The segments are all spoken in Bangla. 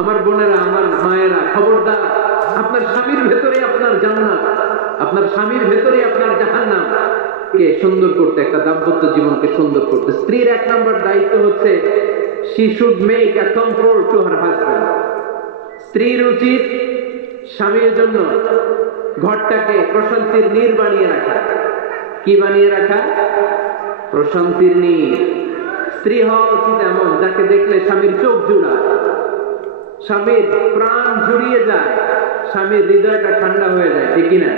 আমার বোনেরা, আমার মায়েরা, খবরদার, আপনার স্বামীর ভেতরে আপনার জান্নাত, আপনার স্বামীর ভেতরে আপনার জাহান্নাম কে সুন্দর করতে, একটা দাম্পত্য জীবনকে সুন্দর করতে স্ত্রীর 1 নম্বর দায়িত্ব হচ্ছে she should make a control to her husband. স্ত্রীর উচিত স্বামীর জন্য ঘরটাকে প্রশান্তির নীড় বানিয়ে রাখা। কি বানিয়ে রাখা? প্রশান্তির নীড়। স্ত্রী হওয়া উচিত এমন যাকে দেখলে স্বামীর চোখ জুড়ায়, স্বামীর প্রাণ জুড়িয়ে যায়, স্বামীর হৃদয়টা ঠান্ডা হয়ে যায়, ঠিক কিনা?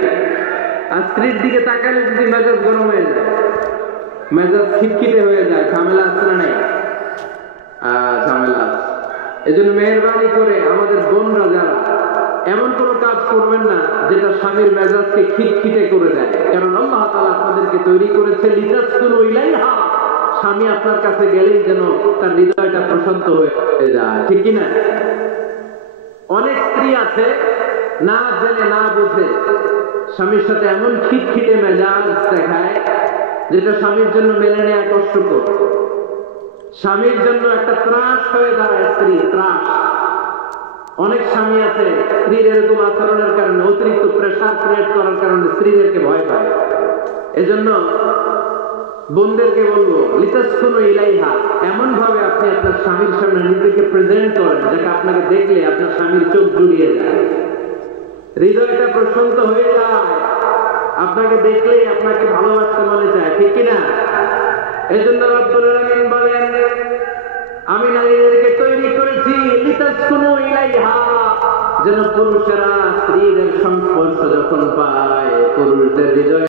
আর স্ত্রীর দিকে তাকালে যদি মেজাজ গরম হয়ে যায়, মেজাজ খিটখিটে হয়ে যায়, ঝামেলা আসছে না নাই? ঝামেলা। এজন্য মেহরবানি করে আমাদের বোনরা যারা, এমন কোন কাজ করবেন না যেটা স্বামীর মেজাজকে খিটখিটে করে দেয়, কারণ আল্লাহ তাআলা আপনাদেরকে তৈরি করেছে লিতাসকুনু ইলাইহা, স্বামী আপনার কাছে গেলেই যেন তার হৃদয়টা প্রশান্ত হয়ে যায়, ঠিক কিনা? অনেক স্ত্রী আছে না জেনে না বুঝে স্বামীর সাথে এমন খিটখিটে মেজাজ দেখায় যেটা স্বামীর জন্য মেনে নেওয়া কষ্টকর। স্বামীর জন্য একটা ত্রাস হয়ে দাঁড়ায় স্ত্রী, ত্রাস। অনেক স্বামী আছে স্ত্রীর এরকম আচরণের কারণে, অতিরিক্ত প্রেসার ক্রিয়েট করার কারণে স্ত্রীদেরকে ভয় পায়। এজন্য বোনদেরকে বলবো লিতাসকুনু ইলাইহা, এমন ভাবে আপনি আপনার স্বামীর সামনে নিজেকে প্রেজেন্ট করেন যেটা আপনাকে দেখলে আপনার স্বামীর চোখ জুড়িয়ে যায়, হৃদয়টা প্রশান্ত হয়ে যায়, আপনাকে দেখলেই আপনাকে ভালোবাসতে মনে চায়, ঠিক কিনা? এজন্য রব্বুল আলামিন বলেন, আমি নারীদেরকে তৈরি করেছি লিতাসকুনু ইলাইহা, যেন পুরুষেরা স্ত্রীদের সংস্পর্শ যখন পায় পুরুষদের হৃদয়